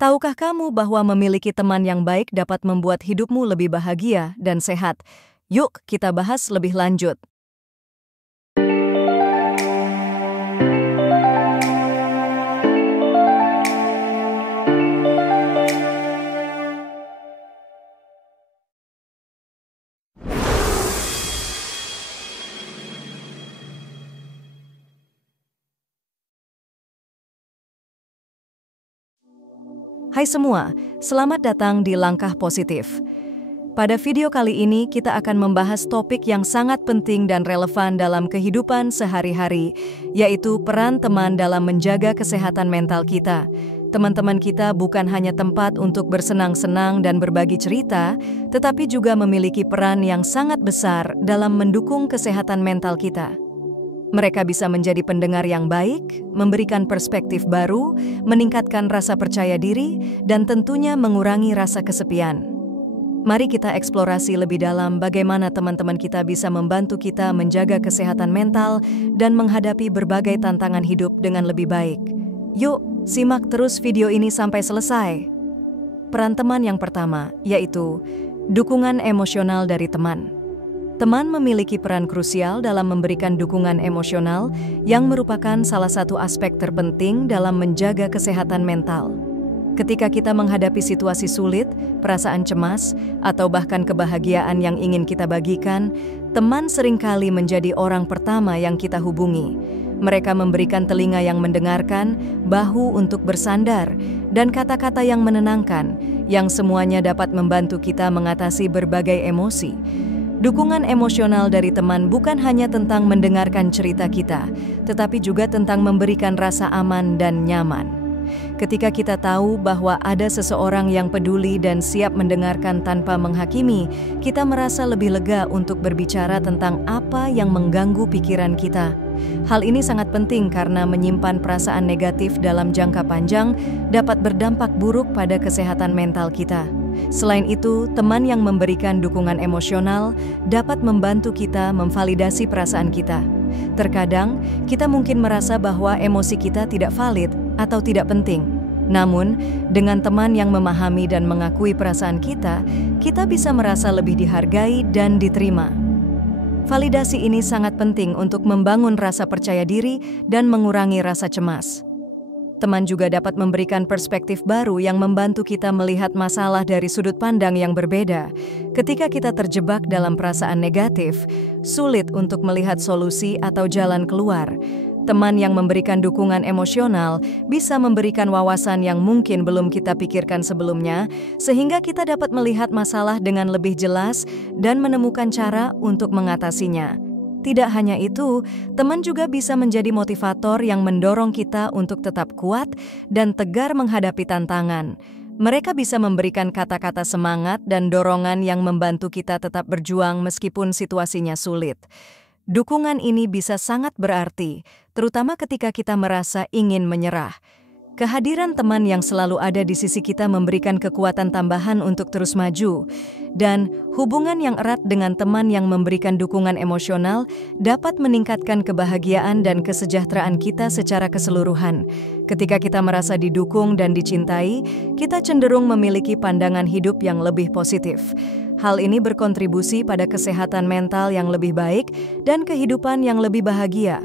Tahukah kamu bahwa memiliki teman yang baik dapat membuat hidupmu lebih bahagia dan sehat? Yuk, kita bahas lebih lanjut. Hai semua, selamat datang di Langkah Positif. Pada video kali ini kita akan membahas topik yang sangat penting dan relevan dalam kehidupan sehari-hari, yaitu peran teman dalam menjaga kesehatan mental kita. Teman-teman kita bukan hanya tempat untuk bersenang-senang dan berbagi cerita, tetapi juga memiliki peran yang sangat besar dalam mendukung kesehatan mental kita. Mereka bisa menjadi pendengar yang baik, memberikan perspektif baru, meningkatkan rasa percaya diri, dan tentunya mengurangi rasa kesepian. Mari kita eksplorasi lebih dalam bagaimana teman-teman kita bisa membantu kita menjaga kesehatan mental dan menghadapi berbagai tantangan hidup dengan lebih baik. Yuk, simak terus video ini sampai selesai. Peran teman yang pertama, yaitu dukungan emosional dari teman. Teman memiliki peran krusial dalam memberikan dukungan emosional yang merupakan salah satu aspek terpenting dalam menjaga kesehatan mental. Ketika kita menghadapi situasi sulit, perasaan cemas, atau bahkan kebahagiaan yang ingin kita bagikan, teman seringkali menjadi orang pertama yang kita hubungi. Mereka memberikan telinga yang mendengarkan, bahu untuk bersandar, dan kata-kata yang menenangkan, yang semuanya dapat membantu kita mengatasi berbagai emosi. Dukungan emosional dari teman bukan hanya tentang mendengarkan cerita kita, tetapi juga tentang memberikan rasa aman dan nyaman. Ketika kita tahu bahwa ada seseorang yang peduli dan siap mendengarkan tanpa menghakimi, kita merasa lebih lega untuk berbicara tentang apa yang mengganggu pikiran kita. Hal ini sangat penting karena menyimpan perasaan negatif dalam jangka panjang dapat berdampak buruk pada kesehatan mental kita. Selain itu, teman yang memberikan dukungan emosional dapat membantu kita memvalidasi perasaan kita. Terkadang, kita mungkin merasa bahwa emosi kita tidak valid atau tidak penting. Namun, dengan teman yang memahami dan mengakui perasaan kita bisa merasa lebih dihargai dan diterima. Validasi ini sangat penting untuk membangun rasa percaya diri dan mengurangi rasa cemas. Teman juga dapat memberikan perspektif baru yang membantu kita melihat masalah dari sudut pandang yang berbeda. Ketika kita terjebak dalam perasaan negatif, sulit untuk melihat solusi atau jalan keluar. Teman yang memberikan dukungan emosional bisa memberikan wawasan yang mungkin belum kita pikirkan sebelumnya, sehingga kita dapat melihat masalah dengan lebih jelas dan menemukan cara untuk mengatasinya. Tidak hanya itu, teman juga bisa menjadi motivator yang mendorong kita untuk tetap kuat dan tegar menghadapi tantangan. Mereka bisa memberikan kata-kata semangat dan dorongan yang membantu kita tetap berjuang meskipun situasinya sulit. Dukungan ini bisa sangat berarti, terutama ketika kita merasa ingin menyerah. Kehadiran teman yang selalu ada di sisi kita memberikan kekuatan tambahan untuk terus maju. Dan hubungan yang erat dengan teman yang memberikan dukungan emosional dapat meningkatkan kebahagiaan dan kesejahteraan kita secara keseluruhan. Ketika kita merasa didukung dan dicintai, kita cenderung memiliki pandangan hidup yang lebih positif. Hal ini berkontribusi pada kesehatan mental yang lebih baik dan kehidupan yang lebih bahagia.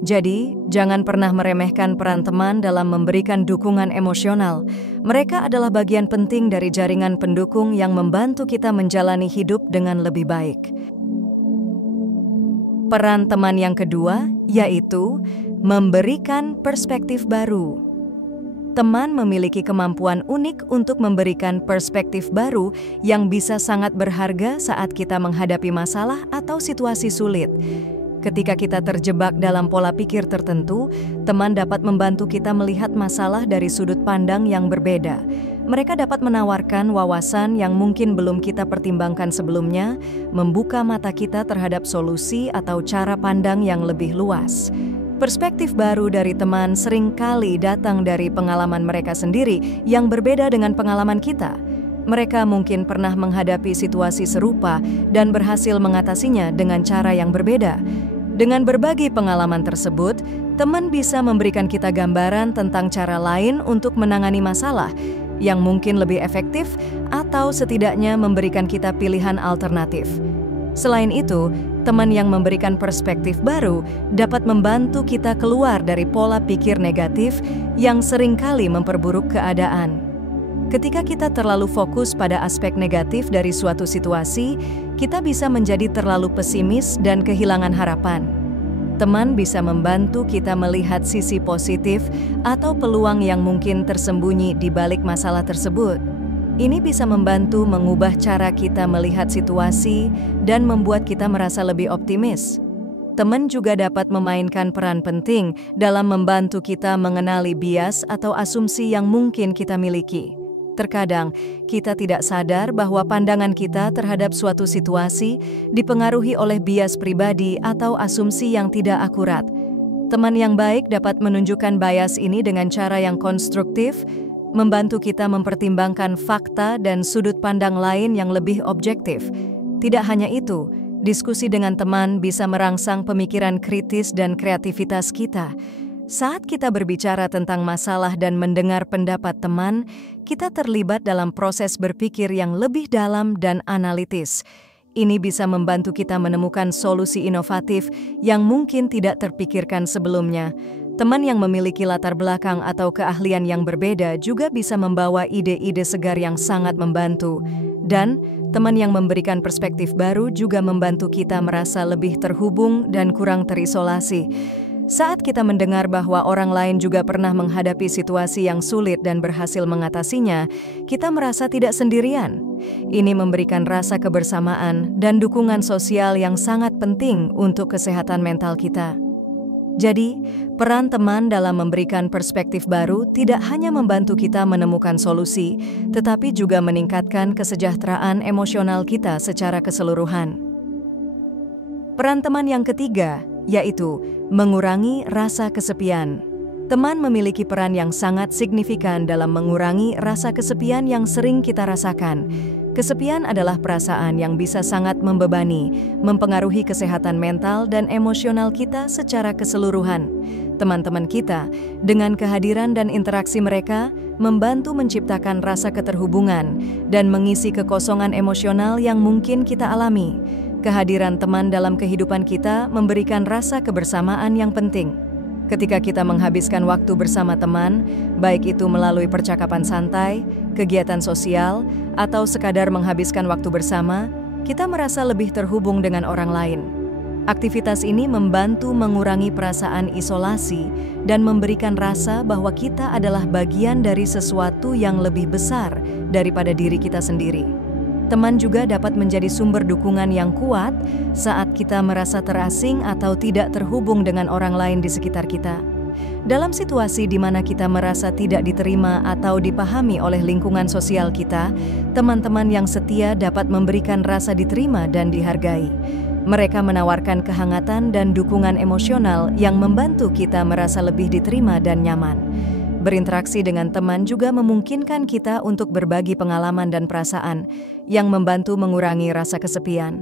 Jadi, jangan pernah meremehkan peran teman dalam memberikan dukungan emosional. Mereka adalah bagian penting dari jaringan pendukung yang membantu kita menjalani hidup dengan lebih baik. Peran teman yang kedua, yaitu memberikan perspektif baru. Teman memiliki kemampuan unik untuk memberikan perspektif baru yang bisa sangat berharga saat kita menghadapi masalah atau situasi sulit. Ketika kita terjebak dalam pola pikir tertentu, teman dapat membantu kita melihat masalah dari sudut pandang yang berbeda. Mereka dapat menawarkan wawasan yang mungkin belum kita pertimbangkan sebelumnya, membuka mata kita terhadap solusi atau cara pandang yang lebih luas. Perspektif baru dari teman seringkali datang dari pengalaman mereka sendiri yang berbeda dengan pengalaman kita. Mereka mungkin pernah menghadapi situasi serupa dan berhasil mengatasinya dengan cara yang berbeda. Dengan berbagi pengalaman tersebut, teman bisa memberikan kita gambaran tentang cara lain untuk menangani masalah. yang mungkin lebih efektif atau setidaknya memberikan kita pilihan alternatif. Selain itu, teman yang memberikan perspektif baru dapat membantu kita keluar dari pola pikir negatif yang seringkali memperburuk keadaan. Ketika kita terlalu fokus pada aspek negatif dari suatu situasi, kita bisa menjadi terlalu pesimis dan kehilangan harapan. Teman bisa membantu kita melihat sisi positif atau peluang yang mungkin tersembunyi di balik masalah tersebut. Ini bisa membantu mengubah cara kita melihat situasi dan membuat kita merasa lebih optimis. Teman juga dapat memainkan peran penting dalam membantu kita mengenali bias atau asumsi yang mungkin kita miliki. Terkadang, kita tidak sadar bahwa pandangan kita terhadap suatu situasi dipengaruhi oleh bias pribadi atau asumsi yang tidak akurat. Teman yang baik dapat menunjukkan bias ini dengan cara yang konstruktif, membantu kita mempertimbangkan fakta dan sudut pandang lain yang lebih objektif. Tidak hanya itu, diskusi dengan teman bisa merangsang pemikiran kritis dan kreativitas kita. Saat kita berbicara tentang masalah dan mendengar pendapat teman, kita terlibat dalam proses berpikir yang lebih dalam dan analitis. Ini bisa membantu kita menemukan solusi inovatif yang mungkin tidak terpikirkan sebelumnya. Teman yang memiliki latar belakang atau keahlian yang berbeda juga bisa membawa ide-ide segar yang sangat membantu. Dan teman yang memberikan perspektif baru juga membantu kita merasa lebih terhubung dan kurang terisolasi. Saat kita mendengar bahwa orang lain juga pernah menghadapi situasi yang sulit dan berhasil mengatasinya, kita merasa tidak sendirian. Ini memberikan rasa kebersamaan dan dukungan sosial yang sangat penting untuk kesehatan mental kita. Jadi, peran teman dalam memberikan perspektif baru tidak hanya membantu kita menemukan solusi, tetapi juga meningkatkan kesejahteraan emosional kita secara keseluruhan. Peran teman yang ketiga, yaitu mengurangi rasa kesepian. Teman memiliki peran yang sangat signifikan dalam mengurangi rasa kesepian yang sering kita rasakan. Kesepian adalah perasaan yang bisa sangat membebani, mempengaruhi kesehatan mental dan emosional kita secara keseluruhan. Teman-teman kita, dengan kehadiran dan interaksi mereka, membantu menciptakan rasa keterhubungan dan mengisi kekosongan emosional yang mungkin kita alami. Kehadiran teman dalam kehidupan kita memberikan rasa kebersamaan yang penting. Ketika kita menghabiskan waktu bersama teman, baik itu melalui percakapan santai, kegiatan sosial, atau sekadar menghabiskan waktu bersama, kita merasa lebih terhubung dengan orang lain. Aktivitas ini membantu mengurangi perasaan isolasi dan memberikan rasa bahwa kita adalah bagian dari sesuatu yang lebih besar daripada diri kita sendiri. Teman juga dapat menjadi sumber dukungan yang kuat saat kita merasa terasing atau tidak terhubung dengan orang lain di sekitar kita. Dalam situasi di mana kita merasa tidak diterima atau dipahami oleh lingkungan sosial kita, teman-teman yang setia dapat memberikan rasa diterima dan dihargai. Mereka menawarkan kehangatan dan dukungan emosional yang membantu kita merasa lebih diterima dan nyaman. Berinteraksi dengan teman juga memungkinkan kita untuk berbagi pengalaman dan perasaan yang membantu mengurangi rasa kesepian.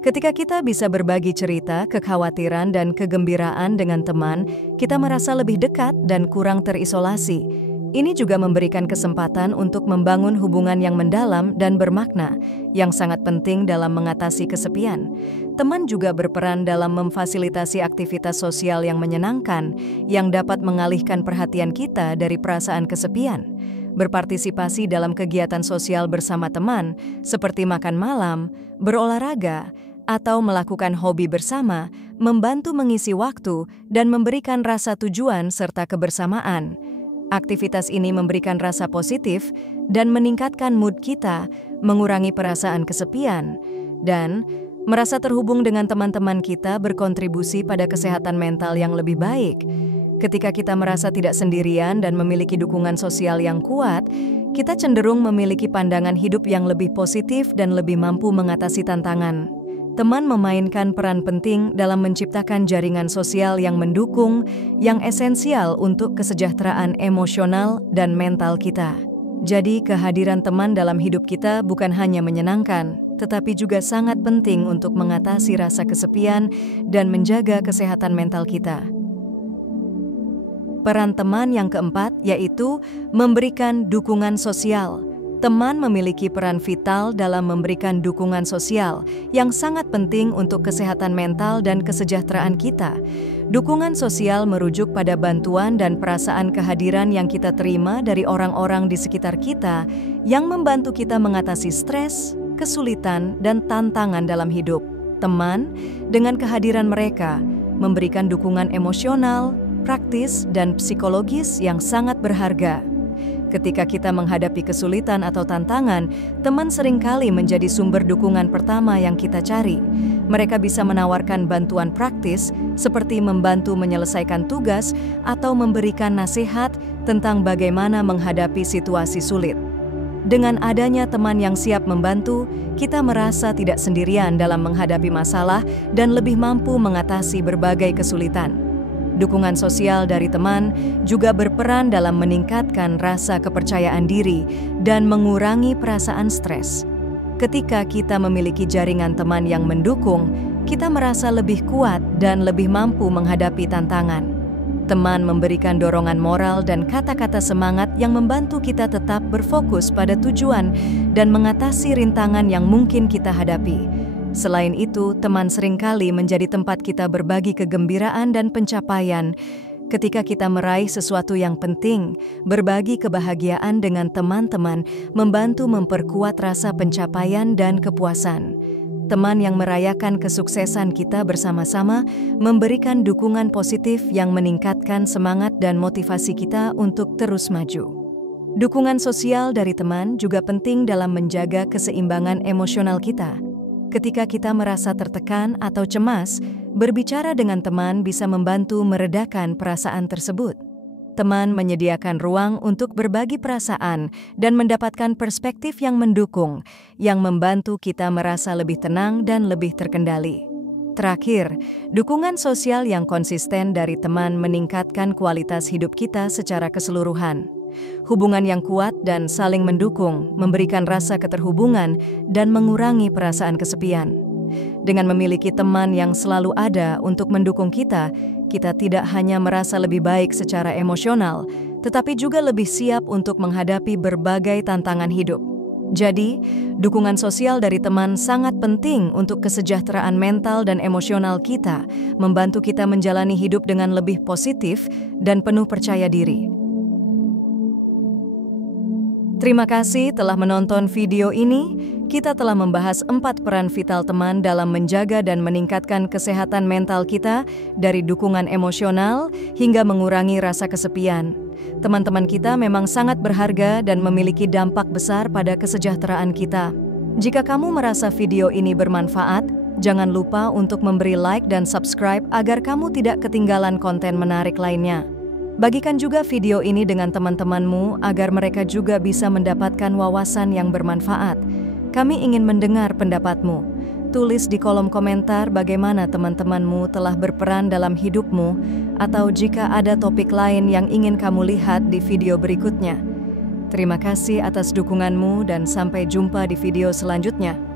Ketika kita bisa berbagi cerita, kekhawatiran, dan kegembiraan dengan teman, kita merasa lebih dekat dan kurang terisolasi. Ini juga memberikan kesempatan untuk membangun hubungan yang mendalam dan bermakna, yang sangat penting dalam mengatasi kesepian. Teman juga berperan dalam memfasilitasi aktivitas sosial yang menyenangkan, yang dapat mengalihkan perhatian kita dari perasaan kesepian. Berpartisipasi dalam kegiatan sosial bersama teman, seperti makan malam, berolahraga, atau melakukan hobi bersama, membantu mengisi waktu dan memberikan rasa tujuan serta kebersamaan. Aktivitas ini memberikan rasa positif dan meningkatkan mood kita, mengurangi perasaan kesepian, dan merasa terhubung dengan teman-teman kita berkontribusi pada kesehatan mental yang lebih baik. Ketika kita merasa tidak sendirian dan memiliki dukungan sosial yang kuat, kita cenderung memiliki pandangan hidup yang lebih positif dan lebih mampu mengatasi tantangan. Teman memainkan peran penting dalam menciptakan jaringan sosial yang mendukung, yang esensial untuk kesejahteraan emosional dan mental kita. Jadi, kehadiran teman dalam hidup kita bukan hanya menyenangkan, tetapi juga sangat penting untuk mengatasi rasa kesepian dan menjaga kesehatan mental kita. Peran teman yang keempat yaitu memberikan dukungan sosial. Teman memiliki peran vital dalam memberikan dukungan sosial yang sangat penting untuk kesehatan mental dan kesejahteraan kita. Dukungan sosial merujuk pada bantuan dan perasaan kehadiran yang kita terima dari orang-orang di sekitar kita yang membantu kita mengatasi stres, kesulitan, dan tantangan dalam hidup. Teman, dengan kehadiran mereka, memberikan dukungan emosional, praktis, dan psikologis yang sangat berharga. Ketika kita menghadapi kesulitan atau tantangan, teman seringkali menjadi sumber dukungan pertama yang kita cari. Mereka bisa menawarkan bantuan praktis, seperti membantu menyelesaikan tugas atau memberikan nasihat tentang bagaimana menghadapi situasi sulit. Dengan adanya teman yang siap membantu, kita merasa tidak sendirian dalam menghadapi masalah dan lebih mampu mengatasi berbagai kesulitan. Dukungan sosial dari teman juga berperan dalam meningkatkan rasa kepercayaan diri dan mengurangi perasaan stres. Ketika kita memiliki jaringan teman yang mendukung, kita merasa lebih kuat dan lebih mampu menghadapi tantangan. Teman memberikan dorongan moral dan kata-kata semangat yang membantu kita tetap berfokus pada tujuan dan mengatasi rintangan yang mungkin kita hadapi. Selain itu, teman seringkali menjadi tempat kita berbagi kegembiraan dan pencapaian. Ketika kita meraih sesuatu yang penting, berbagi kebahagiaan dengan teman-teman membantu memperkuat rasa pencapaian dan kepuasan. Teman yang merayakan kesuksesan kita bersama-sama memberikan dukungan positif yang meningkatkan semangat dan motivasi kita untuk terus maju. Dukungan sosial dari teman juga penting dalam menjaga keseimbangan emosional kita. Ketika kita merasa tertekan atau cemas, berbicara dengan teman bisa membantu meredakan perasaan tersebut. Teman menyediakan ruang untuk berbagi perasaan dan mendapatkan perspektif yang mendukung, yang membantu kita merasa lebih tenang dan lebih terkendali. Terakhir, dukungan sosial yang konsisten dari teman meningkatkan kualitas hidup kita secara keseluruhan. Hubungan yang kuat dan saling mendukung memberikan rasa keterhubungan dan mengurangi perasaan kesepian. Dengan memiliki teman yang selalu ada untuk mendukung kita, kita tidak hanya merasa lebih baik secara emosional, tetapi juga lebih siap untuk menghadapi berbagai tantangan hidup. Jadi, dukungan sosial dari teman sangat penting untuk kesejahteraan mental dan emosional kita, membantu kita menjalani hidup dengan lebih positif dan penuh percaya diri. Terima kasih telah menonton video ini. Kita telah membahas 4 peran vital teman dalam menjaga dan meningkatkan kesehatan mental kita, dari dukungan emosional hingga mengurangi rasa kesepian. Teman-teman kita memang sangat berharga dan memiliki dampak besar pada kesejahteraan kita. Jika kamu merasa video ini bermanfaat, jangan lupa untuk memberi like dan subscribe agar kamu tidak ketinggalan konten menarik lainnya. Bagikan juga video ini dengan teman-temanmu agar mereka juga bisa mendapatkan wawasan yang bermanfaat. Kami ingin mendengar pendapatmu. Tulis di kolom komentar bagaimana teman-temanmu telah berperan dalam hidupmu, atau jika ada topik lain yang ingin kamu lihat di video berikutnya. Terima kasih atas dukunganmu dan sampai jumpa di video selanjutnya.